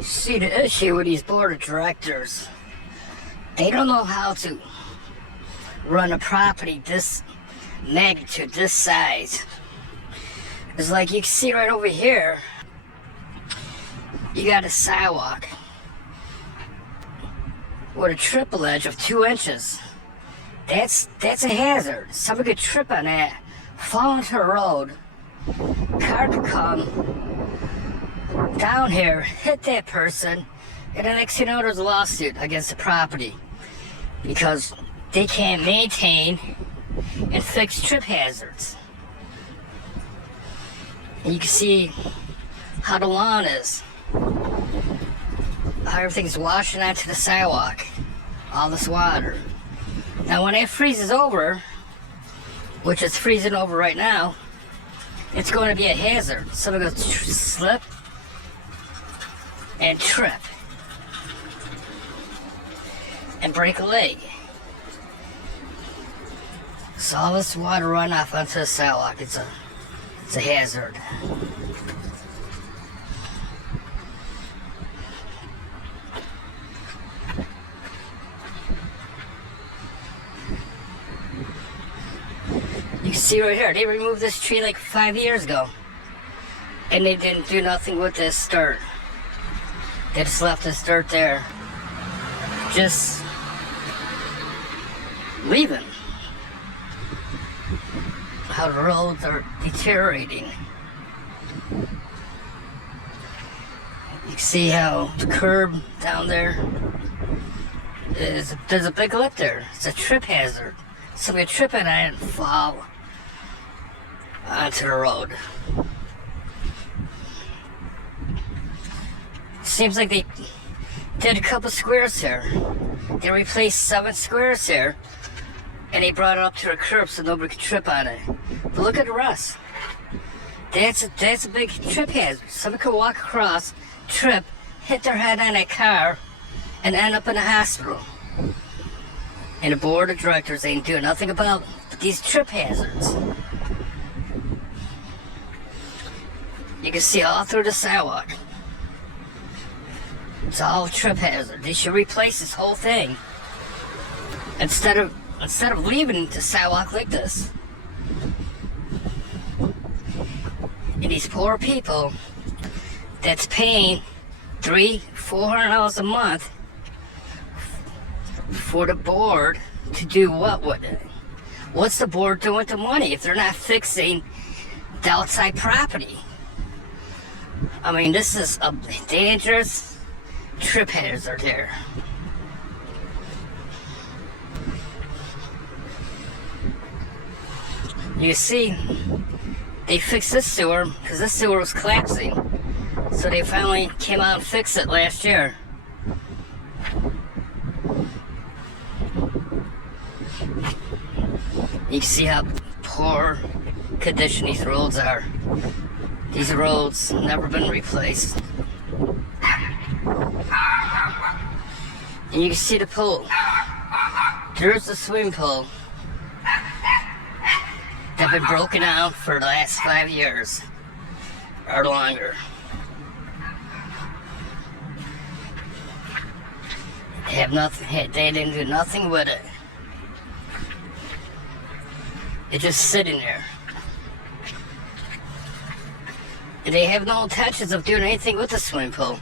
See, the issue with these board of directors, they don't know how to run a property this magnitude, this size. It's like you can see right over here, you got a sidewalk with a triple edge of 2 inches. That's a hazard. Somebody could trip on that, fall into the road, car could come down here, hit that person, and the next thing you know, there's a lawsuit against the property because they can't maintain and fix trip hazards. And you can see how the lawn is, how everything's washing onto the sidewalk, all this water. Now when it freezes over, which is freezing over right now, it's going to be a hazard. Someone goes slip and trip and break a leg. So all this water run off onto the sidewalk, it's a hazard. You can see right here, they removed this tree like 5 years ago. And they didn't do nothing with this dirt. They just left this dirt there. Just leaving. How the roads are deteriorating. You can see how the curb down there is, there's a big lip there. It's a trip hazard. Somebody tripping on it and fall onto the road. Seems like they did a couple squares here. They replaced 7 squares here, and they brought it up to the curb so nobody could trip on it. But look at the rest. That's a big trip hazard. Somebody could walk across, trip, hit their head on a car, and end up in a hospital. And the board of directors ain't doing nothing about these trip hazards. You can see all through the sidewalk. It's all trip hazard. They should replace this whole thing instead of leaving the sidewalk like this. And these poor people that's paying $300-400 a month for the board to do what with it? What's the board doing with the money if they're not fixing the outside property? I mean, this is a dangerous trip hazard here. You see, they fixed this sewer because this sewer was collapsing. So they finally came out and fixed it last year. You can see how poor condition these roads are. These roads never been replaced. And you can see the pool. There's the swimming pool that's been broken out for the last 5 years or longer. They have nothing. They didn't do nothing with it. It's just sitting there. And they have no intentions of doing anything with the swimming pool.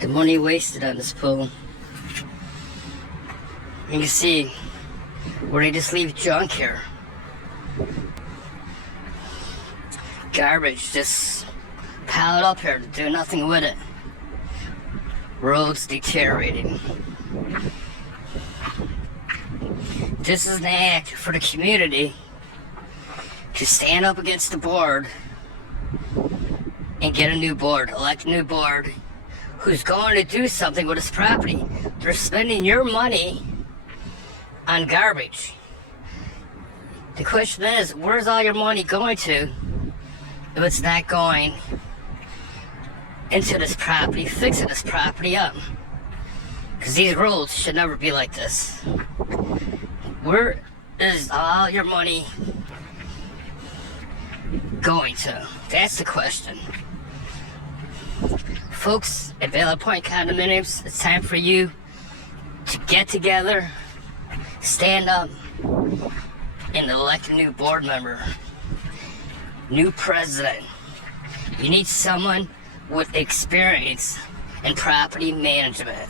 The money wasted on this pool. You can see where they just leave junk here. Garbage just piled up here to do nothing with it. Roads deteriorating. This is an act for the community to stand up against the board and get a new board, elect a new board who's going to do something with this property. They're spending your money on garbage. The question is, where's all your money going to if it's not going into this property, fixing this property up? Because these roads should never be like this. Where is all your money going to? That's the question. Folks at Ballard Point Condominiums, it's time for you to get together, stand up, and elect a new board member, new president. You need someone with experience in property management.